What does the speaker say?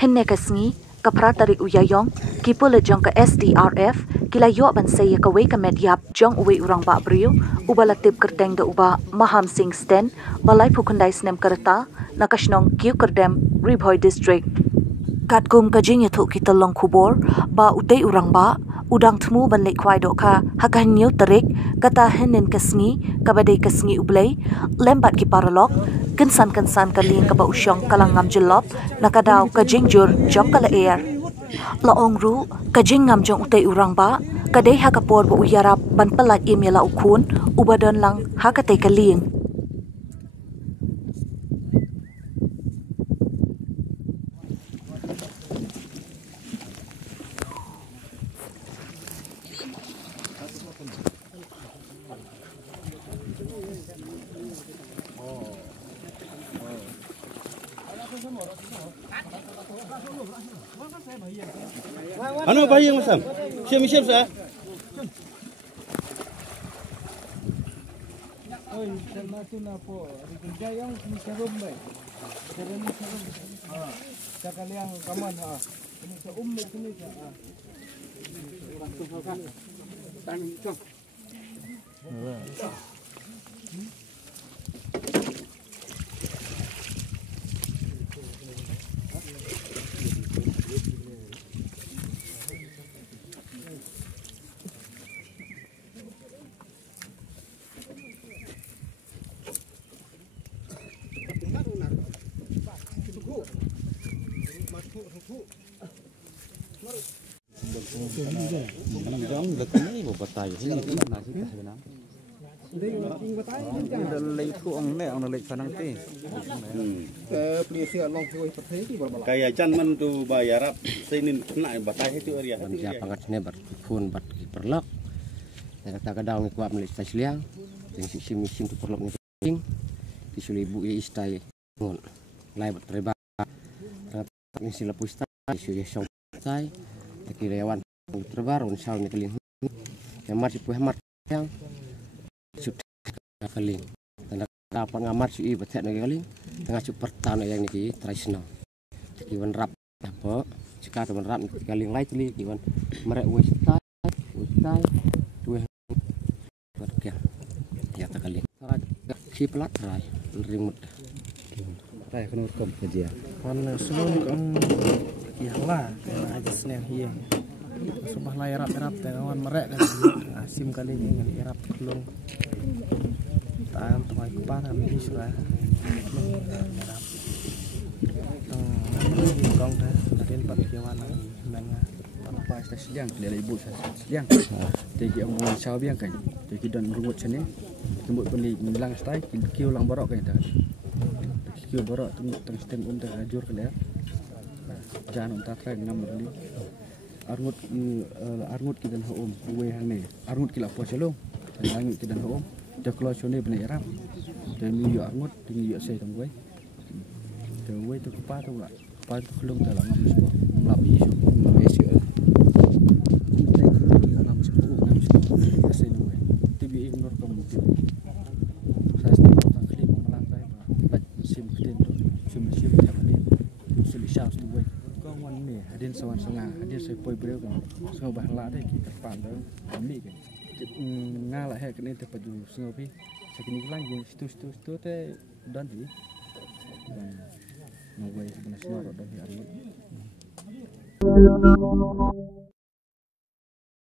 Henne kasngi kapra tarik uyayong kipul jong ke SDRF kila yo ban say ka we ka medyap jong uwe urang ba brio ubalatip kerteng da uba Maham Singh Sten balai phukundai snem karta nakashnong kyu kerdem Ribhoi district katkum kajing yathu kitalong khubor ba utei urang ba udang thmu ban le khwai do kha hakan new tarik kata henin kasngi kabadai kasngi ublei lembat ki paralok kensan kaling kaba usyong kalang ngam jelop nakadaw kajing jur jong kala air laong ru kajing ngam jong utei urang ba kadai hakapor bo uyarap ban palat imela ukhun ubadon lang hakatei kaling Ano ba yung masam? Siap sa? Oi, sama tu na po. Kerja yang serum baik. Serum. Cakap yang kaman ha. Ini sa ini ha. Waktu kan. Tang cok. Jom letaknya ibu batai ini nasi sebenarnya. Kayak jangan tu bayar senin kena batai itu area. Siapa pangkatnya berpun berlok. Kata kadang kuat melik tasliang. Yang sim tu perlok ni penting. Disuli ibu istai ngon. Lai berterba. Ini sila pusta disuli song istai. Kirawan terbaru insal ni keling. Yang masih puas yang sudah keling. Tanda dapat ngamar sui betek nak keling. Tengah super tan yang ni tradisional. Kiwan rap apa? Jika kiwan rap keling lain tuli kiwan merek westai dua berkian. Ya tak keling. Si pelat rai rimut. Rai kena kom kerja. Kan semua kan yang lah aja senang hiang subah lah erap dengan merek kan asim kali ini dengan erap kelung tam temai kupat kami surah erap kong dah den pat kiawan nang apa sedang dari ibu sedang jadi orang saw biang kan jadi dan rumput sini kembut beli bilang stay kiu lang borok kan kiu borok teng stem untuk ajur kan jangan untuk tren ngam beli arngut kita dan home uwe hang ni arngut kila po selong langit kita dan home dah keluar sini benar eram dan ni yo arngut tinggi yo saya tangguai tu uwe tu kepa tu lah kepa tu kelung dalam ngam semua melapi isu Malaysia ngam semua saya uwe tibi ignore kamu tibi saya setengah orang klip melantai baik sim keden tu sim tiap hari tu sulisah tu uwe hadin sawan sengah hadin sepoi beliau kan sengah bahla deh kita pandang kami kan ngalah he kene te paju sengah pi sekini lagi situ teh dan di ngawai sebenarnya rodon di arut